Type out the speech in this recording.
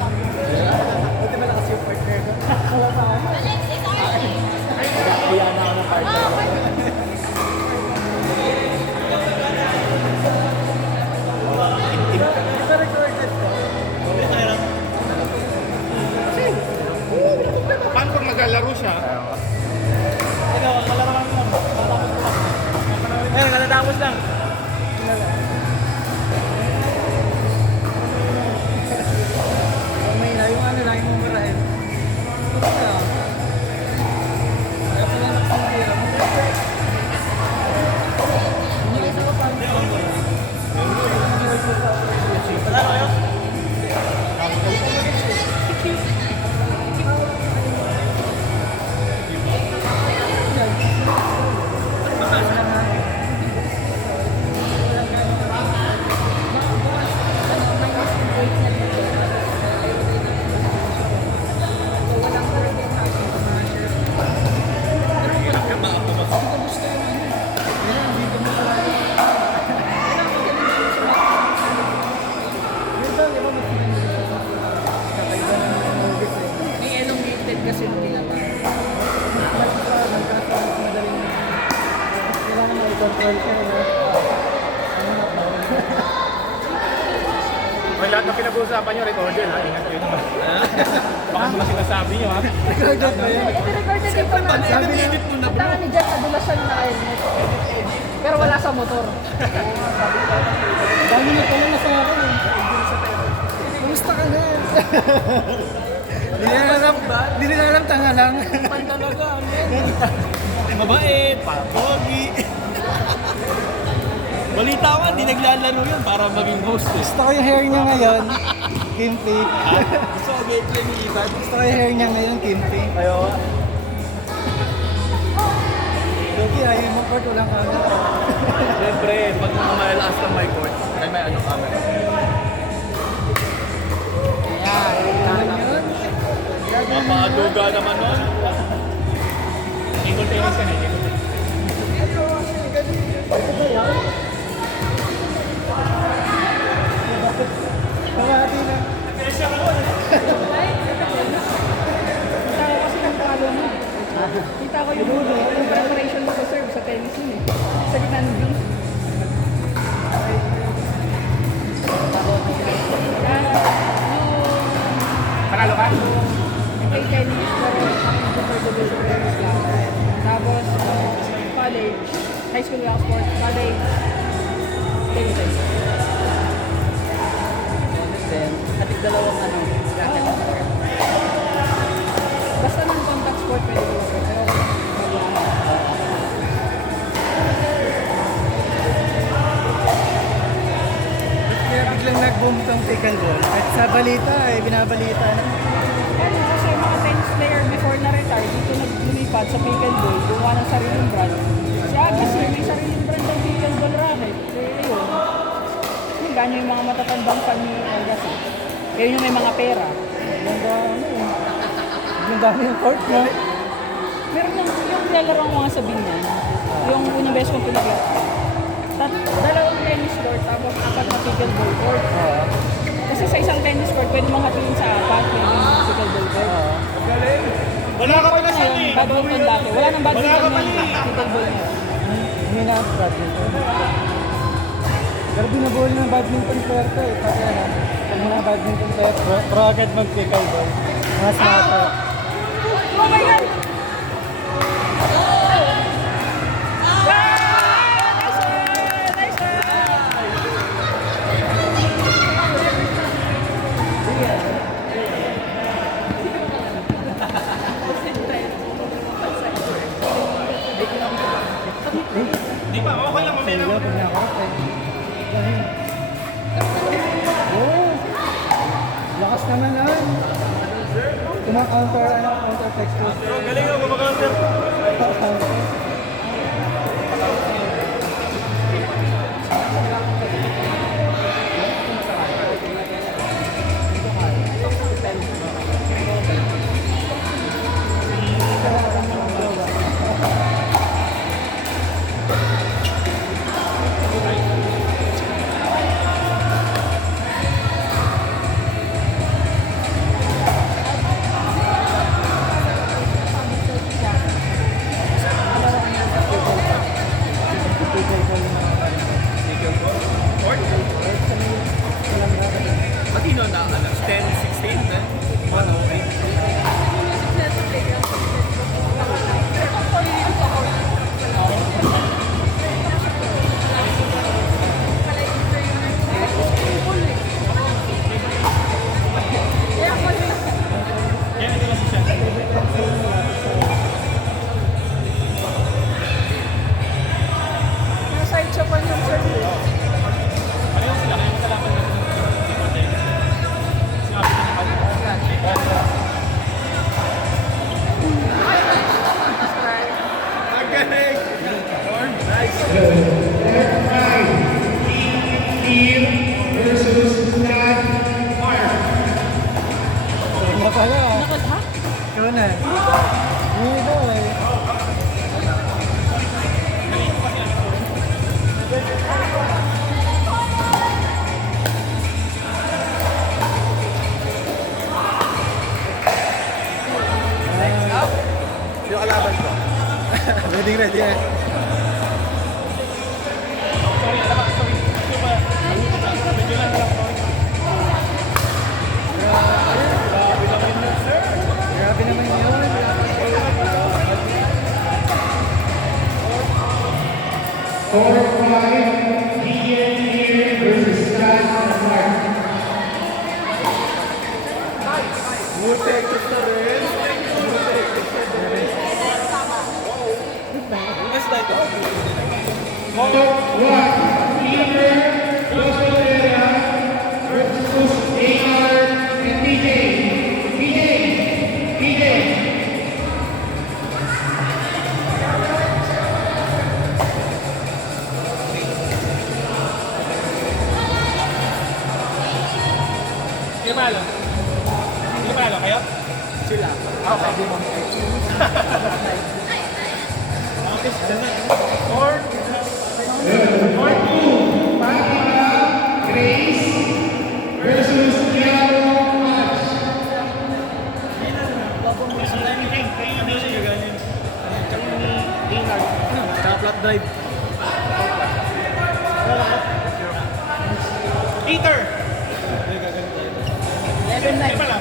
Buti ba nakasi yung partner ko? Wala sa akin. Kaya na ako ng partner. Naka-recorded ko. Paano pag maglalaro siya? Ito, kalarawan mo. Ayun, katatapos lang. May na yung ano, lagi mong marahin. Kaya pala nakasira. Patalo kayo? May elongated kasi yung ginagawa. Kailangan mo i-control ka na. Well, lahat ng pinag-uusapan nyo, recorded ha? Ingat kayo naman. Baka naman sinasabi nyo ha? Recorded ba yun? Ito recorded ito na. Sabi na, Ang tanga ni Jack, adulasan na helmet. Pero wala sa motor. dami na pala na sa akin. Kumusta ka na? Hindi nila alam, tanga lang. Man talaga, Mabait, pogi. Balita ko, hindi naglalaro yun para maging host eh. Gusto ko yung hair niya ngayon, Kimpi. Gusto ko gate ni Ivan. Gusto ko yung hair niya ngayon, Kimpi. Ayaw ka. Loki, ayaw mo court, walang camera. Siyempre, pag malalas ng my court, may ano camera. Yan yun. Mapaaduga naman nun. Table tennis ka na, table tennis. Kamati na. Kita ko yung preparation mo sa serve sa tennis yun eh. Sa gitna ng green. Panalo ka? Play tennis, pero super division tennis lang. Tapos, college, high school lang sports, college, table tennis. Then, hatig dalawang ano. Basta ng contact sport, pwede ko. Pero, Kaya biglang nag-boom tong pickleball. At sa balita binabalita na. ano, kasi mga tennis player before na-retire, dito naglilipat sa pickleball, gumawa ng sariling brand. Si Agassi, may sariling brand ng pickleball racket. Eh, yun. Yung ganyan yung mga matatandang fan ni Agassi. Kaya yung may mga pera. Ganda, ano eh. Ganda yung court, no? Meron yung nilalaro ang mga sabihin niya. Yung unang beses kong pinaglaro. Dalawang tennis court, tapos 4 na pickleball court. Oo. Kasi sa isang tennis court, pwede mong hatiin sa 4 na yung pickleball court. Oo. Wala ka pala siya Ngayon, eh. badminton dati. Wala nang badminton Wala ka na pala eh. pickleball niya. Hindi na badminton. Pero binabawal ng badminton player ko eh. Kasi ano, pag mga badminton player, pro agad mag-pickleball. Mga smarter. Oh my God! Di ba? Okay lang, mamaya Sa'yo, pag nakarap eh. Oh! Lakas naman lang. Kumakounter, counter texture. Galing ako mag-counter. ready na. Sorry, alam mo, sorry. Ito ba? Medyo lang lang, sorry. Grabe naman yun, sir. Grabe naman yun. Butek, gusto rin. Mas na ito. Hindi palo. Hindi palo kayo? Sila. Okay. Okay, sila na. Or, Flat drive. Eater! 11-9. Hindi pala.